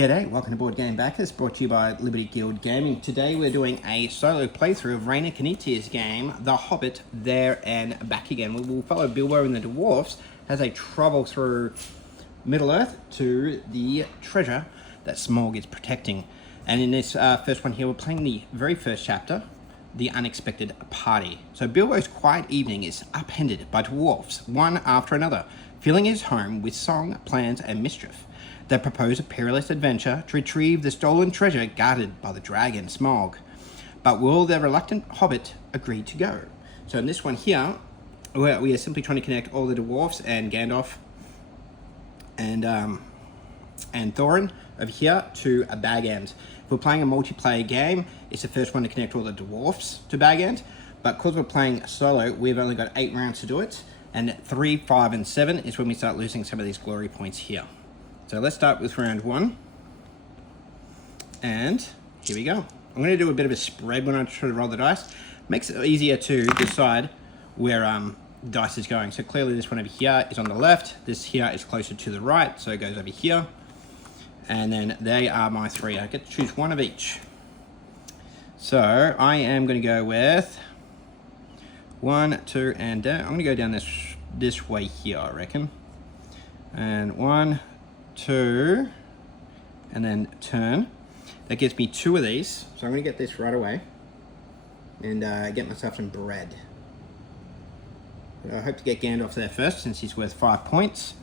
G'day, welcome to Board Game Backers, brought to you by Liberty Guild Gaming. Today we're doing a solo playthrough of Rainer Knizia game, The Hobbit, There and Back Again. We will follow Bilbo and the Dwarfs as they travel through Middle-earth to the treasure that Smaug is protecting. And in this first one here, we're playing the very first chapter, The Unexpected Party. So Bilbo's quiet evening is upended by dwarfs, one after another, filling his home with song, plans and mischief. They propose a perilous adventure to retrieve the stolen treasure guarded by the dragon Smaug. But will the reluctant hobbit agree to go? So in this one here, we are simply trying to connect all the dwarfs and Gandalf and Thorin over here to a Bag End. If we're playing a multiplayer game, it's the first one to connect all the dwarfs to Bag End. But because we're playing solo, we've only got 8 rounds to do it. And 3, 5, and 7 is when we start losing some of these glory points here. So let's start with round 1. And here we go. I'm going to do a bit of a spread when I try to roll the dice. Makes it easier to decide where dice is going. So clearly this one over here is on the left. This here is closer to the right, so it goes over here. And then they are my 3. I get to choose one of each. So I am going to go with 1, 2, and down. I'm going to go down this way here, I reckon. And 1, 2, and then turn. That gives me 2 of these, so I'm going to get this right away and get myself some bread. But I hope to get Gandalf there first since he's worth 5 points.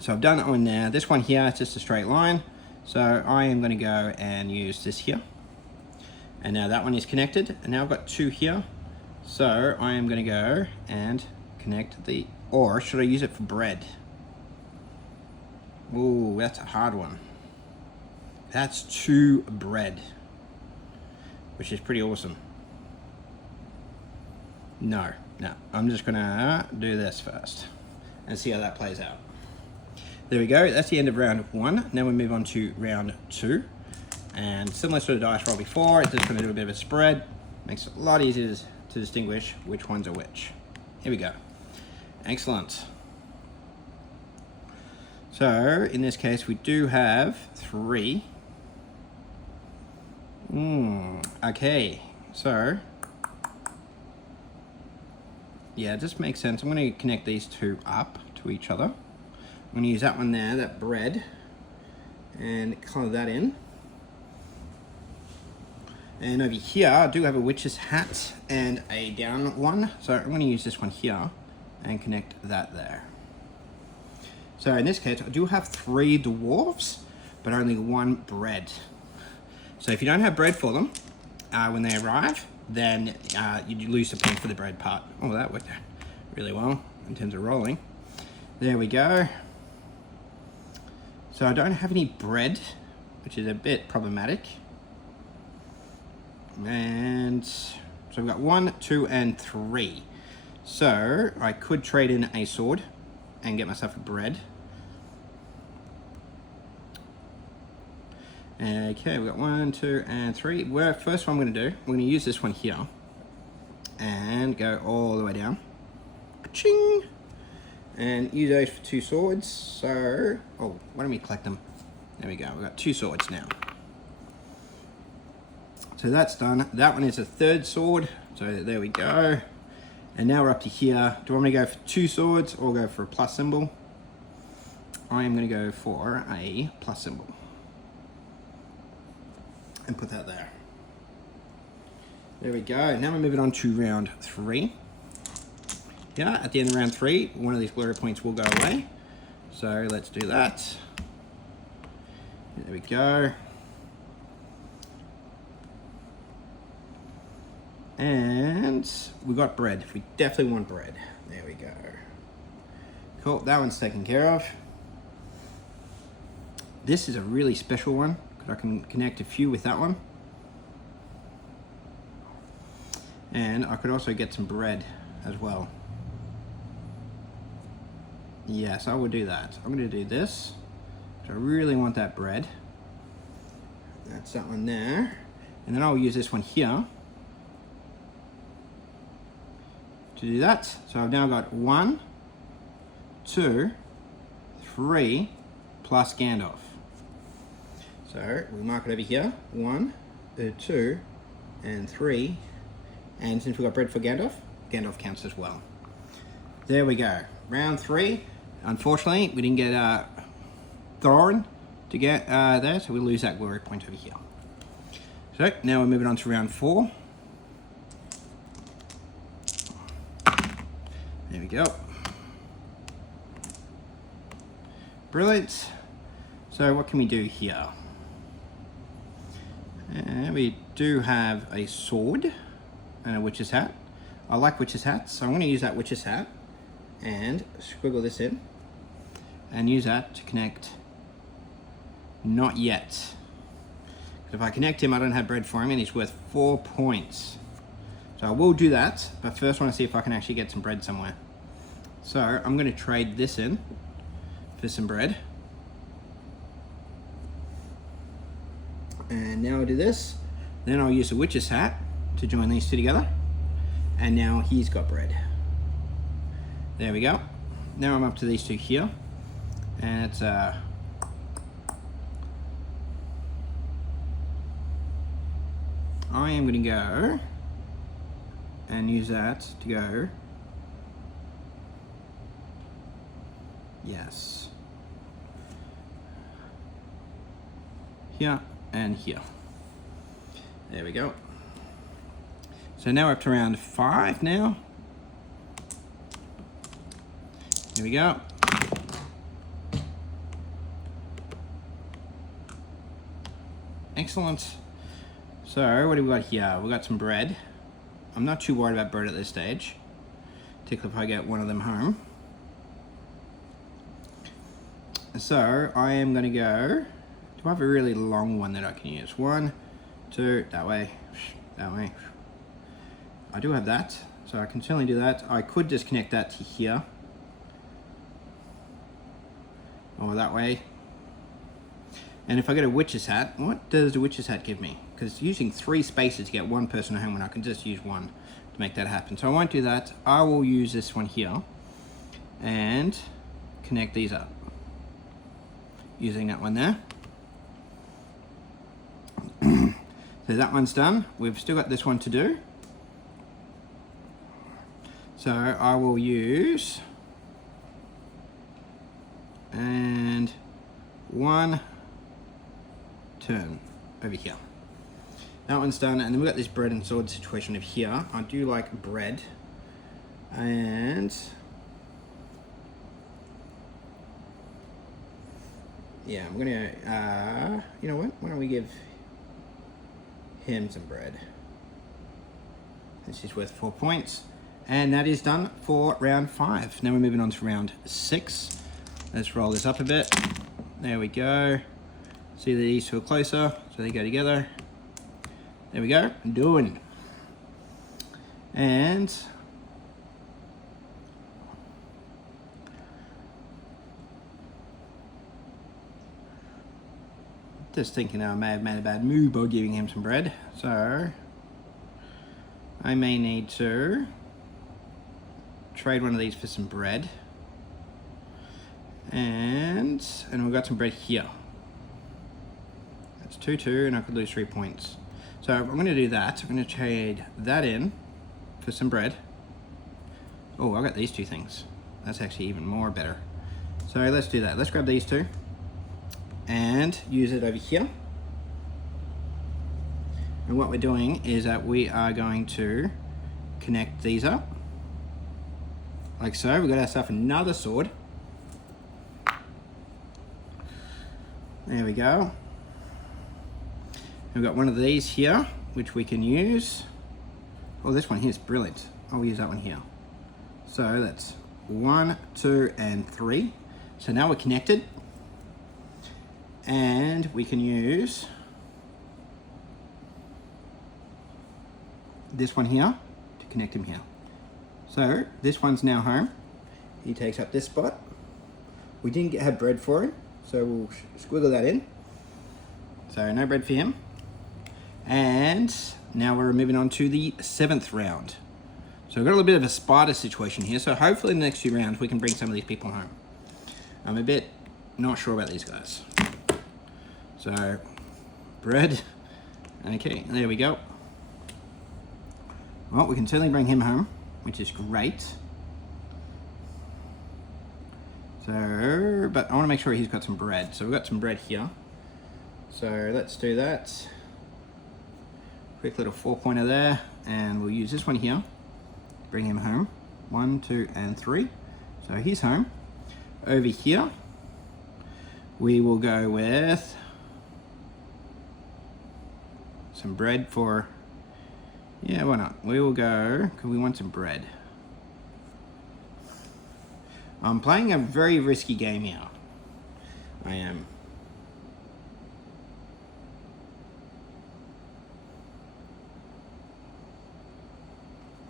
So I've done that one there. This one here is just a straight line, so I am going to go and use this here. And now that one is connected, and now I've got 2 here, so I am going to go and connect the, or should I use it for bread? Ooh, that's a hard one. That's 2 bread, which is pretty awesome. No, I'm just gonna do this first and see how that plays out. There we go, that's the end of round 1. Now we move on to round 2. And similar sort of dice roll before, it's just gonna do a bit of a spread. Makes it a lot easier to distinguish which ones are which. Here we go. Excellent. So, in this case, we do have 3. Okay, so, yeah, it just makes sense. I'm going to connect these 2 up to each other. I'm going to use that one there, that bread, and color that in. And over here, I do have a witch's hat and a down one. So I'm going to use this one here and connect that there. So in this case, I do have 3 dwarves, but only 1 bread. So if you don't have bread for them when they arrive, then you lose the point for the bread part. Oh, that worked out really well in terms of rolling. There we go. So I don't have any bread, which is a bit problematic. And so we've got 1, 2, and 3. So I could trade in a sword and get myself a bread. Okay, we've got 1, 2, and 3. First one I'm going to do, we're going to use this one here and go all the way down. Ka-ching! And use those for 2 swords. So, oh, why don't we collect them? There we go, we've got 2 swords now. So that's done. That one is a 3rd sword. So there we go. And now we're up to here. Do I want me to go for 2 swords or go for a plus symbol? I am going to go for a plus symbol. And put that there. There we go. Now we're moving on to round 3. Yeah, at the end of round 3, one of these glory points will go away. So let's do that. There we go. And we got bread. We definitely want bread. There we go. Cool, that one's taken care of. This is a really special one. I can connect a few with that one. And I could also get some bread as well. Yes, I will do that. I'm going to do this. I really want that bread. That's that one there. And then I'll use this one here to do that. So I've now got 1, 2, 3 plus Gandalf. So we mark it over here. 1, 2, and 3. And since we've got bread for Gandalf, Gandalf counts as well. There we go. Round 3. Unfortunately, we didn't get Thorin to get there, so we'll lose that glory point over here. So now we're moving on to round 4. There we go. Brilliant. So what can we do here? We do have a sword and a witch's hat. I like witch's hats, so I'm going to use that witch's hat and squiggle this in and use that to connect not yet. If I connect him, I don't have bread for him and he's worth 4 points. So I will do that, but first I want to see if I can actually get some bread somewhere. So I'm going to trade this in for some bread. And now I'll do this. Then I'll use the witch's hat to join these two together. And now he's got bread. There we go. Now I'm up to these two here. And it's I am going to go and use that to go. Yes. Here and here. There we go. So now we're up to round 5 now. Here we go. Excellent. So what do we got here? We got some bread. I'm not too worried about bread at this stage. Particularly if I get one of them home. So I am going to go. Do I have a really long one that I can use? 1, 2, that way, that way. I do have that, so I can certainly do that. I could just connect that to here. Or that way. And if I get a witch's hat, what does the witch's hat give me? Because it's using 3 spaces to get one person home when I can just use 1 to make that happen. So I won't do that. I will use this one here and connect these up. Using that one there. So that one's done. We've still got this one to do. So I will use and 1 turn over here. That one's done, and then we've got this bread and sword situation over here. I do like bread, and yeah, I'm gonna, you know what? Why don't we give him some bread? This is worth 4 points, and that is done for round 5. Now we're moving on to round 6. Let's roll this up a bit. There we go. See these two are closer, so they go together. There we go. Doing. And just thinking I may have made a bad move by giving him some bread. So I may need to trade one of these for some bread. And we've got some bread here. That's 2-2, and I could lose 3 points. So I'm going to do that. I'm going to trade that in for some bread. Oh, I've got these 2 things. That's actually even more better. So let's do that. Let's grab these 2 and use it over here. And what we're doing is that we are going to connect these up. Like so. We've got ourselves another sword. There we go. We've got one of these here, which we can use. Oh, this one here is brilliant. I'll use that one here. So that's 1, 2, and 3. So now we're connected. And we can use this one here to connect him here. So this one's now home. He takes up this spot. We didn't have bread for him, so we'll squiggle that in. So no bread for him. And now we're moving on to the 7th round. So we've got a little bit of a spider situation here. So hopefully in the next few rounds we can bring some of these people home. I'm a bit not sure about these guys. So bread. Okay, there we go. Well, we can certainly bring him home, which is great. So, but I want to make sure he's got some bread. So we've got some bread here. So let's do that. Quick little 4-pointer there, and we'll use this one here. Bring him home. 1, 2, and 3. So he's home. Over here, we will go with some bread for, yeah, why not? We will go, because we want some bread. I'm playing a very risky game here. I am.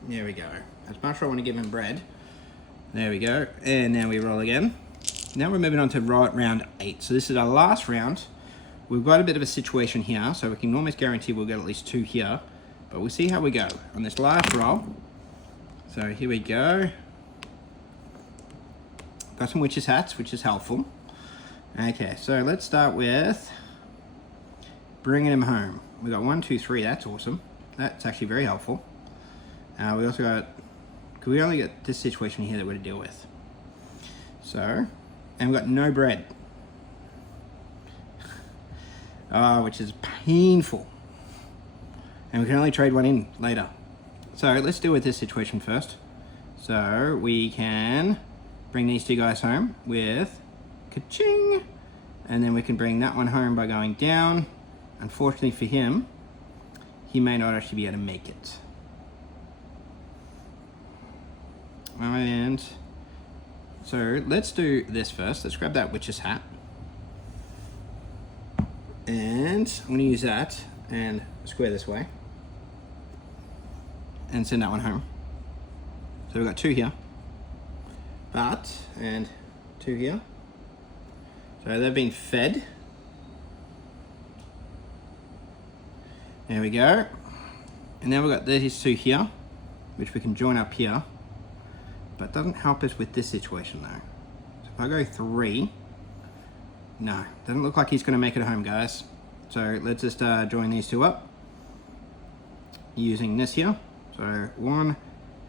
There we go. As much as I want to give him bread. There we go. And now we roll again. Now we're moving on to round 8. So this is our last round. We've got a bit of a situation here, so we can almost guarantee we'll get at least 2 here. But we'll see how we go on this last roll. So here we go. Got some witches' hats, which is helpful. Okay, so let's start with bringing him home. We got 1, 2, 3. That's awesome. That's actually very helpful. We also got, because we only got this situation here that we're to deal with. So, and we've got no bread. Which is painful. And we can only trade one in later. So let's deal with this situation first. So we can bring these 2 guys home with ka-ching. And then we can bring that one home by going down. Unfortunately for him, he may not actually be able to make it. And so let's do this first. Let's grab that witch's hat. And I'm going to use that and square this way. And send that one home. So we've got 2 here. And 2 here. So they've been fed. There we go. And now we've got these 2 here, which we can join up here. But it doesn't help us with this situation though. So if I go 3, no, doesn't look like he's going to make it home, guys. So let's just join these 2 up using this here. So 1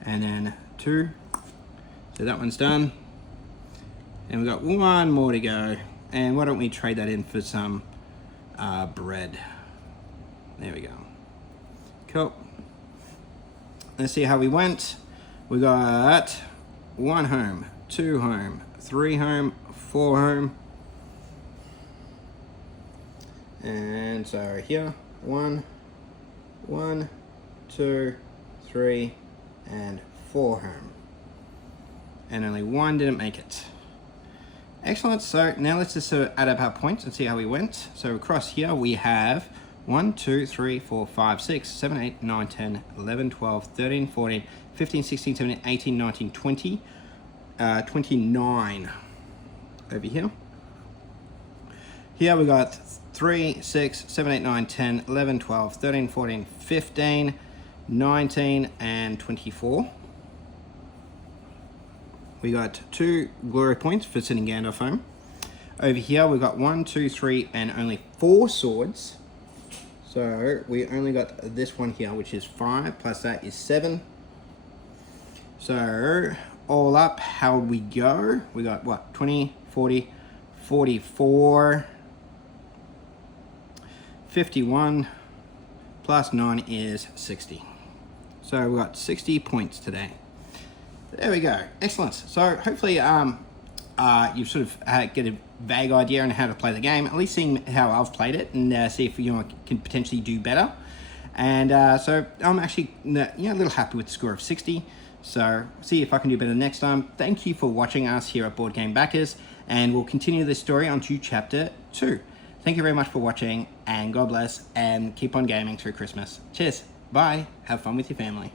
and then 2. So that one's done. And we've got 1 more to go. And why don't we trade that in for some bread? There we go. Cool. Let's see how we went. We got 1 home, 2 home, 3 home, 4 home. And so here, 1, 2, 3, and 4 home. And only 1 didn't make it. Excellent. So now let's just add up our points and see how we went. So across here we have 1, 2, 3, 4, 5, 6, 7, 8, 9, 10, 11, 12, 13, 14, 15, 16, 17, 18, 19, 20, 29 over here. Here we got 3, 6, 7, 8, 9, 10, 11, 12, 13, 14, 15, 19, and 24. We got 2 glory points for sending Gandalf home. Over here we got 1, 2, 3, and only 4 swords. So we only got this one here, which is 5, plus that is 7. So all up, how we go? We got what? 20, 40, 44, 51, plus 9 is 60. So we got 60 points today. There we go. Excellent. So hopefully you sort of get a vague idea on how to play the game, at least seeing how I've played it, and see if you can potentially do better. And so I'm actually a little happy with the score of 60. So see if I can do better next time. Thank you for watching us here at Board Game Backers, and we'll continue this story onto chapter 2. Thank you very much for watching, and God bless, and keep on gaming through Christmas. Cheers. Bye. Have fun with your family.